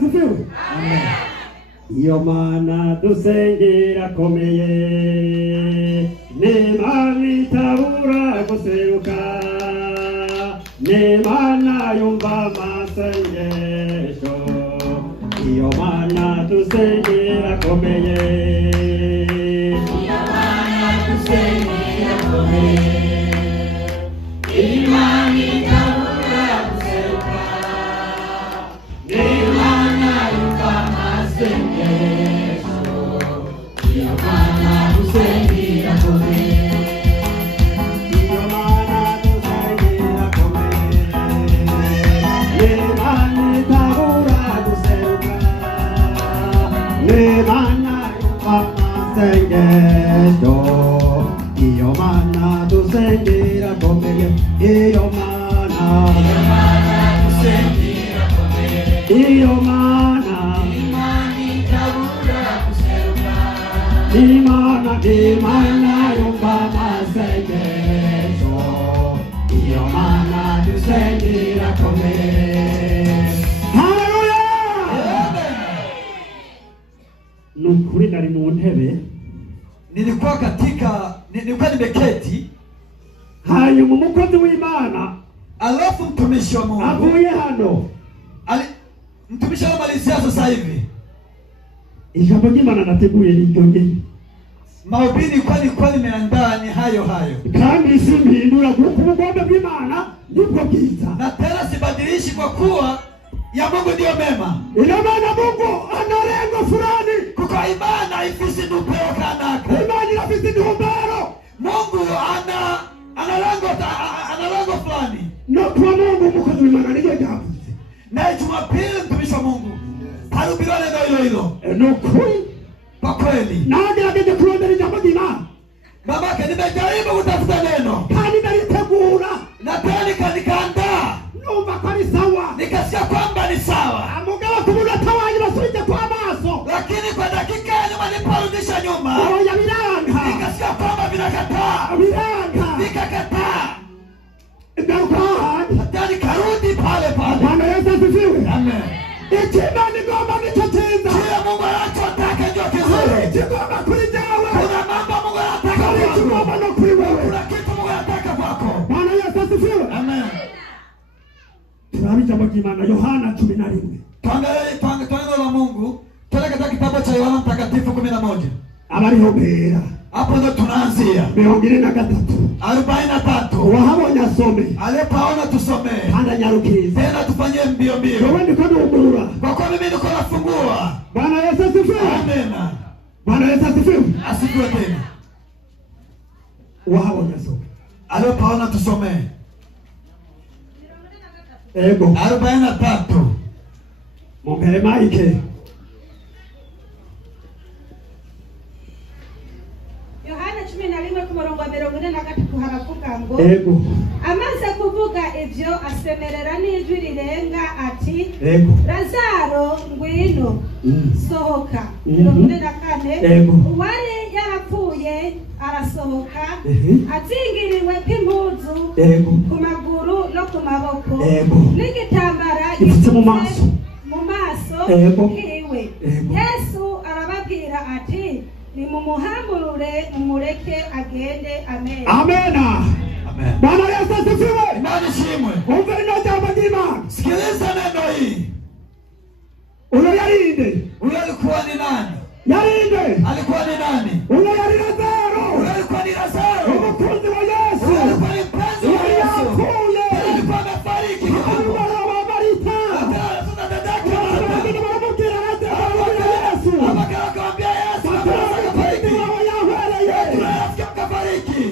asifiwe. Amen. Iyo mana dusengera komeye, n'Imana itabura guseruka, n'Imana yumva amasengesho. Iyo mana dusengera komeye, Iyo mana dusengera komeye, Imana itabura guseruka, n'Imana yumva amasengesho. Iyo mana dusengera komeye, iyo mana dusengera komeye, n'Imana itabura guseruka, n'Imana yumva amasengesho. Iyo mana dusengera komeye, iyo mana dusengera komeye, iyo mana Imana itabura guseruka, Imana yumva amasengesho. Iyo mana dusengera komeye. Haleluya! Nukuri nari mu ntebe, nilikuwa nimeketi, hanyuma umukozi w'Imana alafu mtumishi wa Mungu avuye hano. mtumishi anamalizia sasa hivi Ijambo ry'Imana nateguye n'iryo nyene, mahubiri kwa nimeandaa ni hayo kandi simpindura kuko ubugombe bw'Imana nibwo bwiza, na tena sibadilishi kwa kuwa ya Mungu ndiyo mema. ina maana Mungu ana lengo fulani, Kuko Imana ifisi nupeo kanaka, Imana inafisi ntumbero. Mungu ana lengo fulani. No kwa Mungu umukozi w'Imana niyo yavuze, Na Jumapili mtumishi wa Mungu harubiriwa neno hilo. nukuri Kwa kweli nagerageje kurondera ijambo ry'Imana, mamake nimejaribu kutafuta neno kandi ndaritegura, na tena nikaandaa, numva ko ari sawa, nikasikia kwamba ni sawa, amugaba ku munota wanyu basubije kwa maso, lakini kwa dakika ya nyuma niliporudisha nyuma oya biranga, nikasikia kwamba vinakataa, biranga, vikakataa, ndarukahani. hata nikarudi pale pale. Bwana Yesu asifiwe. Amen. Ikimana igomba nico ciza, Kile Mungu anachotaka ndio kizuri. ikigomba kuri jawe, Kuna mambo Mungu anataka hari kwako, ikigomba no kuri wewe. kuna kitu Mungu anataka kwako. Bwana Yesu asifiwe. Amen. Turabe ijambo ry'Imana Yohana 11. Tuangalie neno la Mungu katika kitabu cha Yohana Mtakatifu 11. Abariho bera Hapo ndo tunaanzia 23. 43. Wahabonye asome Alipoona tusomee, kandi anyarukiriza, tena tufanyie mbio mbio, wewe ndiko nugurura. kwa kuwa mimi niko nafungua. Bwana Yesu asifiwe. Amen. Bwana Yesu asifiwe. Asifiwe tena. Wahabonye asome, Alipoona tusomee ego 43. mumpere Mike. Yohana 11 ku murongo wa 43 haravuga ngo, Ego amaze kuvuga ivyo asemerera n'ijwi rirenga ati, ego Lazaro ngwino sohoka. 44 Ego. uwari yarapfuye arasohoka, Mhm. azingiriwe kw'impuzu ego ku maguru no ku maboko, Ego. n'igitambara Gipfutse mu maso. mu maso Ego. hiwe. Ego. Yesu arababwira ati, nimumuhamburure mumureke agende. Amen. amena. Amen. Bwana Yesu asifiwe. Imani shimwe. Umve ino jambo ry'Imana. Sikiliza neno hii. Uyo yarinde, Huyo alikuwa ni nani? yarinde, Alikuwa ni nani? uyo yari Lazaro, Huyo alikuwa ni Lazaro. umukunzi wa Yesu, Huyo alikuwa ni mpenzi wa yari Yesu. yapfuye, Alikuwa amefariki ari kidogo. mwana wa Marita. Hata sasa dadake Abageni baramubwira Lazaro abwira Yesu, Abagabo akamwambia Yesu, Lazaro akafariki. wawe yahwereye. Tunasikia akafariki.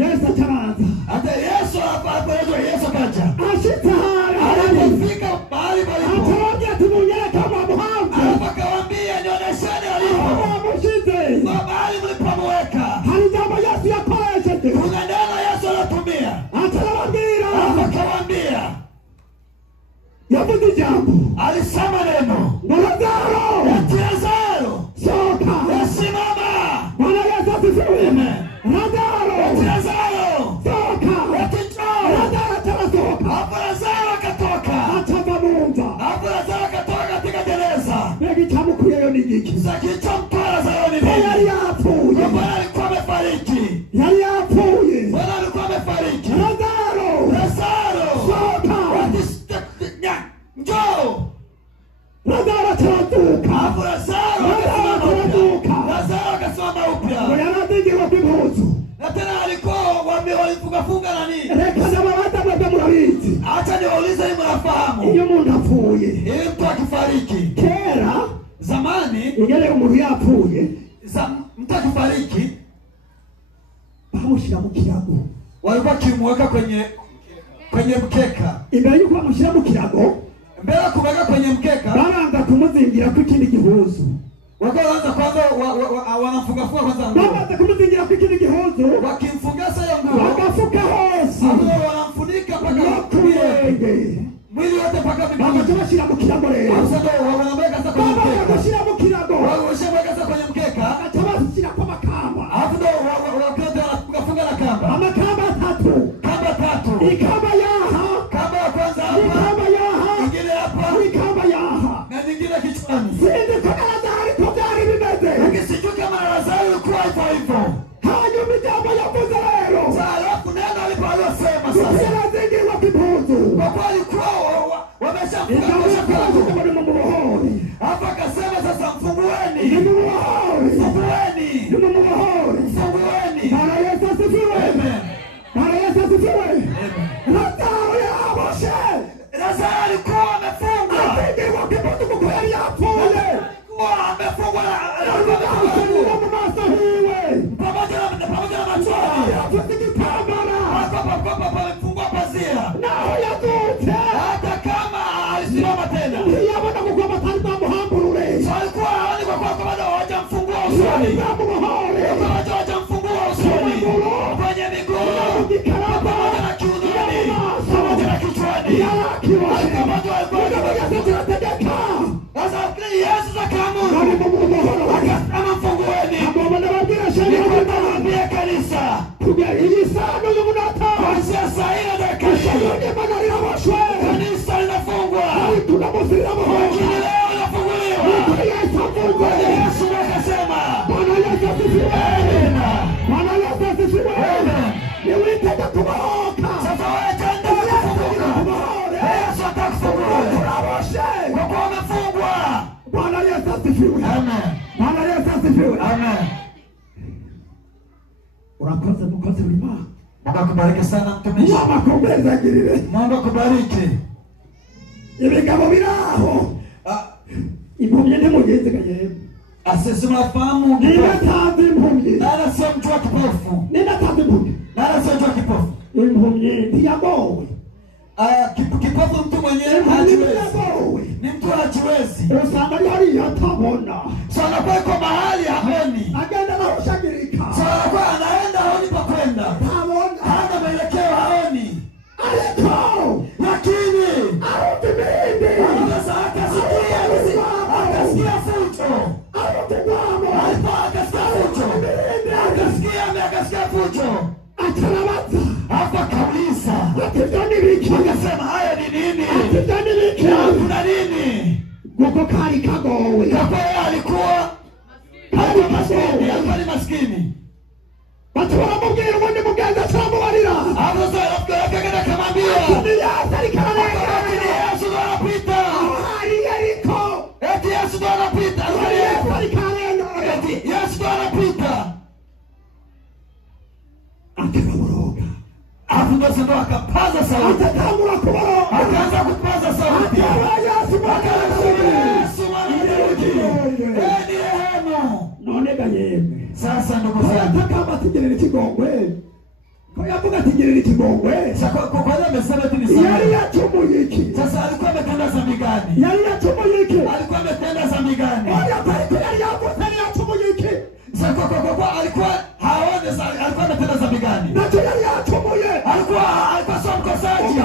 Yesu acaraza, Hata Yesu akafariki, Yesu akaja. ashitse ahari, Alipofika mahali palipo, atababwira ati munyereke mwamuhamvye, akawaambia nionyesheni alipo. abamushize. Kwa mahali mlipomweka. Hari ijambo Yesu yakoresheje, Kuna neno Yesu anatumia. atarababwira, Akawaambia, yavuze ijambo, alisema neno. ngo Lazaro Ati Lazaro, soka. simama. Bwana Yesu asifiwe. Amen. Lazaro Ati Lazaro, soka. amefariki. yari yapfuye. Bwana alikuwa amefariki. Lazaro soka. Njoo. Lazaro ataraduka. Hapo Lazaro akasimama upya. Yaradigirwa kw'impuzu. Na tena alikuwa walifunga nani? Reka n'ababata mwebwe murabizi. Acha niwaulize, ni mnafahamu? Iyo umuntu apfuye. Ili mtu akifariki. Kera Zamani ingene umuntu yapfuye. Mtu akifariki bamushyira mu kirago. Walikuwa kimweka kwenye mkeka. Imbere yuko bamushyira mu kirago, mbele kumweka kwenye mkeka, babanza kumuzingira ku kindi gihuzu. Wakaanza kwanza wanamfunga kwanza nguo. Babanza kumuzingira ku kindi gihuzu. Wakimfunga sasa nguo. Wakafuka hose. Hapo wanamfunika mpaka kubenge. Mwili wote mpaka miguu. Bakabashyira mu kirago rero. Sasa wanamweka sasa kwenye mkeka. Bakabashyira mu kirago. Wanamweka sasa kwenye mkeka. Bakabashyira kwa makamba. Hapo ndo wakafunga na kamba. Amakamba 3. Kamba 3. Ikamba yaha. Kamba ya kwanza hapa. Ikamba yaha. Nyingine hapa. Ikamba yaha. Na nyingine kichwani. Sindi kwa Lazaro kwa dari bimeze. Ukisijua kama Lazaro alikuwa hivyo. Hanyuma ijambo yavuze rero. Alafu neno alipolosema sasa. Yarazingirwa kw'impuzu. Kwa kuwa alikuwa wameshafunga hapa, akasema sasa mfungueni. Mfungueni. Mfungueni. Bwana Yesu asifiwe. Amen. Bwana Yesu asifiwe. Amen. Lazaro yaboshe. Lazaro alikuwa amefungwa. Azingirwa kw'impuzu kuko yari yapfuye. Alikuwa amefungwa mu maso hiwe. pamoja na machoni. Yavuze igitambara. Amefungwa pazia. Naho yazutse. Hata kama alisimama tena. Ntiyabona kuko batari bamuhamburure. Alikuwa haoni kwa kuwa bado hawajamfungua usoni. Hawajamfungua usoni. Kwenye miguu. Pamoja na kiunoni. Pamoja na kichwani. Sasa Yesu akaamuru. Akasema mfungueni. Nikwambia kanisa. Kuanzia saa hii na dakika hii. Kanisa linafungwa. Lakini leo linafunguliwa. Yesu akasema. Sasa wewe jiandae kufunguka. Yesu atakufungua. Kwa kuwa umefungwa. Bwana Yesu asifiwe. Amen. Bwana Yesu asifiwe. Amen. Urakoze mukozi w'Imana. Mungu akubariki sana mtumishi. Wabakomeza girire. Mungu akubariki. Ibigabo biraho. Impumyi ntimugenzi gaye. Asisi mnafahamu Ninatanze impumyi. nani sio mtu wa kipofu. Ninatanze impumyi. Nani sio mtu wa kipofu. Impumyi ntiyagowe. Kipofu mtu mwenyewe hajiwezi. Ni mtu hajiwezi. Usanga yari yatabona. Sana kwa mahali haoni. Agenda na ushagirika. Sana kwa anaenda haoni pa kwenda. Tabona. Hana mwelekeo haoni. Aliko. Lakini Arutibindi. Akasikia fujo. Arutibamo. Akasikia fujo. Akasikia fujo. Atarabaza. Hapa kabisa. Atidani wiki. Akasema haya ni nini? Atidani wiki. Kuna nini? Guko kari kagowe. Kwa alikuwa maskini. Alikuwa ni maskini. Watu wanamugera mwende mugenda samu walira. Hapo sasa rafiki yake akaenda kumwambia. Ni serikali Ati Yesu ndo anapita. Ari yariko. Eti Yesu ndo anapita. Eti Yesu ndo anapita. Akaboroga. Hapo ndo akapaza sauti. Atatambura kuboroga. Akaanza kupaza sauti. Yesu Ni rehemu. none gayeme. Sasa ndugu zangu. Nataka batigirira ikigongwe. Ko yavuga atigirira ikigongwe. Sasa kwa nini amesema eti ni sawa? Yari yacumuye iki? Sasa alikuwa ametenda dhambi gani? Yari yacumuye iki? Alikuwa ametenda dhambi gani? Oya pariko yari yavuze yari yacumuye iki? Sasa kwa alikuwa haone alikuwa ametenda dhambi gani? Nacho yari yacumuye. Alikuwa sio mkosaji.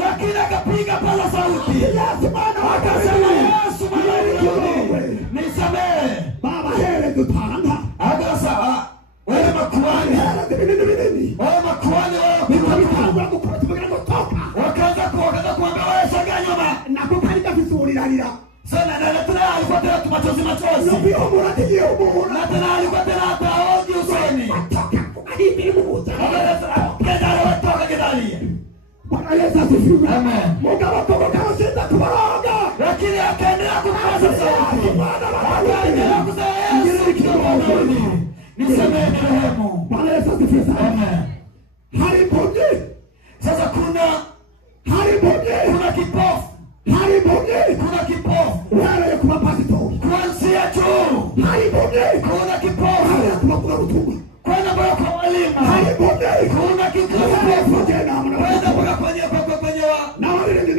Lakini akapiga pala sauti. Yesu Bwana Akasema Yesu Bwana nisamehe. Baba hele dutanga. Akasema wewe makuhani. Wewe makuhani Bitanga gukora tugira gutoka. wakaanza kuambia wewe sogea nyuma. Nakukari gafisurirarira. Sana na tena alikuwa tena machozi. Nobihomura tigiye umura. Na tena alikuwa tena ataoji usoni. asifiwe. Amen. Mugabo toka kuboroga. Lakini akaendelea kupaza sauti. Akaendelea kusema Yesu kiongozi. Nisamehe rehemu. Bwana Yesu asifiwe sana. Amen. Haripoje. Sasa kuna kipofu. Kuna kipofu. Wewe kwa pastor. Kuanzia juu. Kuna kipofu. Kwenda mpaka kwa mwalimu. Kuna kipofu. Kwenda mpaka kwenye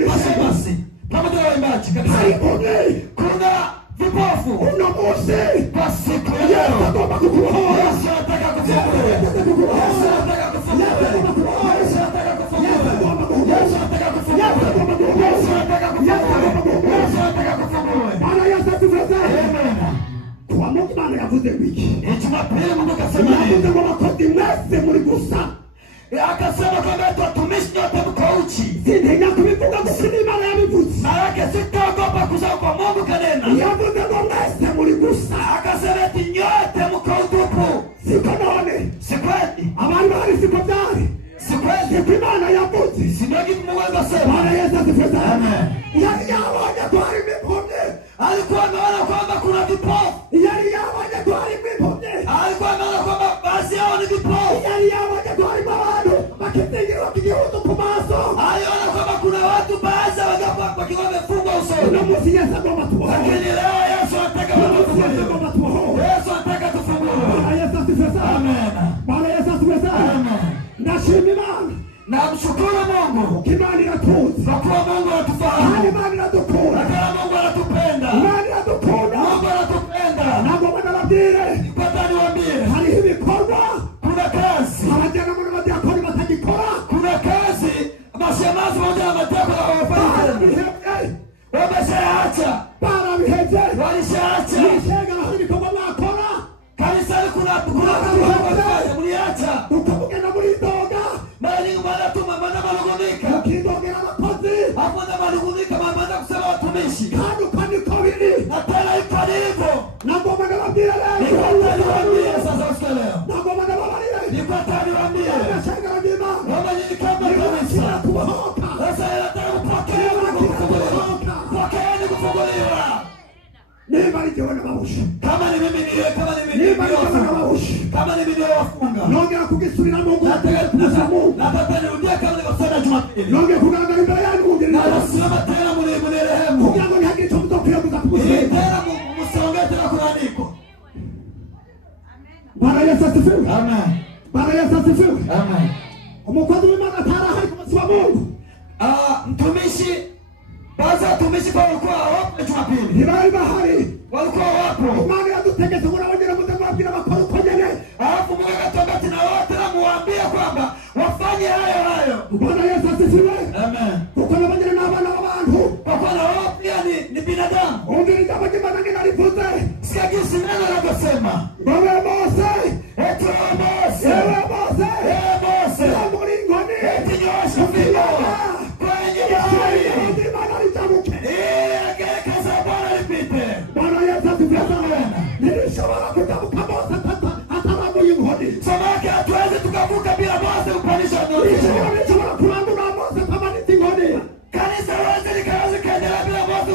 wasemasi. Pamoja na waimbaji kabisa. Kuna vipofu. Kwa siku ya leo. Yesu anataka kufungua. Yesu anataka kufungua. Yesu anataka kufungua. Yesu anataka kufungua. Yesu anataka kufungua. Yesu anataka kufungua. Bwana Yesu asifiwe sana. Amen. Kwa Mungu Bwana yavuze wiki. Jumapili Mungu akasema nini? Yavuze kwa makoti mwese muri gusa. Akasema kwamba watumishi nyote mko uchi. Sitenya kubivuga kusini mara ya bivuzi. Maana sitaogopa kusema kwa Mungu kanena. Yavuze kwa mwese muri gusa. Akasema eti nyote mko utupu. Siko none. Sikweli. Abari bari siko byari. Sikweli. Siko Imana yavuze. Sindogi Mungu akasema. Bwana Yesu asifiwe sana. Amen. Yawaje twari mipombe. Alikuwa ameona kwamba kuna vipofu. Yawaje twari mipombe. Alikuwa ameona kwamba baadhi yao ni vipofu. Yawaje twari mabado. Makitengero kigihutu kumaso. Aliona kwamba kuna watu baadhi wakiwa wamefungwa usoni. Unamusi Yesu ngoma tuwa. Lakini leo Yesu anataka tufungue. Yesu anataka tufungue. Bwana Yesu asifiwe sana. Amen. Bwana Yesu asifiwe sana. Amen. Nashimira Imana. Na mshukuru Mungu. Imana inatuzi. Kwa kuwa Mungu anatufahamu. Imana inatukunda. Na kama Mungu anatupenda. Imana inatukunda. Mungu anatupenda. Na ngoma nababwire. Mpaka niwaambie. Hari ibikorwa. Kuna kazi. Abajana mu badiakoni batagikora. Kuna kazi. Mashemazi moja na mateko na wafanya. Wameshaacha. Barabiheze. Walishaacha. Nishega aho ibikorwa mwakora. Kanisani kuna wafanya. Mliacha. Ukabugenda muri doga. Mara nyingi mwanatuma malugunika. Ukidogera abakozi. Hapo na malugunika mwana kusema watumishi. Kandi uko biri. Na tena iko hivyo. Na ngoma nababwire leo. Nikwambie sasa usiku leo. Na ngoma nababwire. Nikwambie. Nashanga rajima. Ngoma nyingi kama kabisa. Kuhoka. Sasa inataka kupokea kufunguliwa. Pokeeni kufunguliwa. Nibarikiwe na mabusha. Kama ni mimi niwe kama ni mimi Nibarikiwe na mabusha. kama ni mimi wafunga. Nongera kugisubira Mungu. Nataka nirudie kama nilivyosema Jumapili. Nongera kugaragara imbere yanyu Mungu. Na nasema tena mnirehemu. Kugira ngo ntihagire icyo muzokwiye kuzakugusa. Tena msongee tena kuandiko. Bwana Yesu asifiwe. Amen. Bwana Yesu asifiwe. Amen. Umukozi w'Imana atarahaye ku munsi wa Mungu. Mtumishi baza watumishi kwa walikuwa wapo Jumapili. Ntibari bahari. Walikuwa wapo. Imana yadutegetse ngo nabongere muzababwira abakora uko nyene. Alafu Mungu akatoka tena wote na muambia kwamba wafanye hayo. Bwana Yesu asifiwe. Amen. Kuko nabongere n'abana b'abantu. Kwa kuwa na wao pia ni binadamu. Umvira ijambo ry'Imana ngalivuze. Sikia jinsi neno linavyosema. Wewe Mose. Eti wewe Mose. Wewe Mose. Wewe Mose. Muri ngoni. Eti nyosha fimbo. Kwenye bahari. Imana litamuke. Kaza Bwana lipite. Bwana Yesu asifiwe sana. Nilishobora kutamka Mose ataramuye inkoni. Samaki hatuwezi tukavuka bila Mose kupanisha ndoto. Nilishobora kurandura Mose atamanitse inkoni. Kanisa lote likaweza kaendelea bila Mose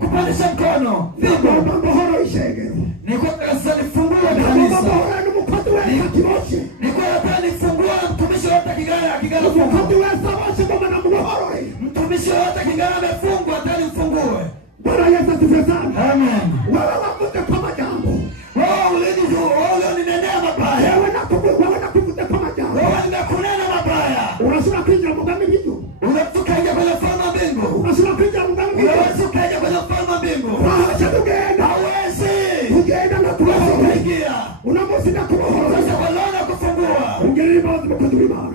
kupandisha mkono. Nagomba amahoro y'ishengero. Niko kanisa nifungue Nagomba kanisa. amahoro n'umukozi wese akiboshe. Niko hapa nifungue mtumishi wote akigana Umukozi fungu. wese aboshe ngoma na muhorore. Mtumishi wote akigana amefungwa tani mfungue. Bwana Yesu asifiwe sana. Amen. Wewe wavuze kwa majambo. Wewe ulinenea mabaya. Wewe nakuvuze kwa majambo. Wewe nimekunena mabaya. Unashura kuingia mugambi vitu. Unatukaje kwenye ufalme wa mbingu. Unashura kuingia mugambi vitu. Unaweza ukaje kwenye ufalme wa mbingu. Acha tugenda. Hawezi. Tugenda na kuhoro. Ingia. Unamusi na kuhoro. Sasa kwa leo na kufungua. Ungeri baadhi mkozi w'Imana.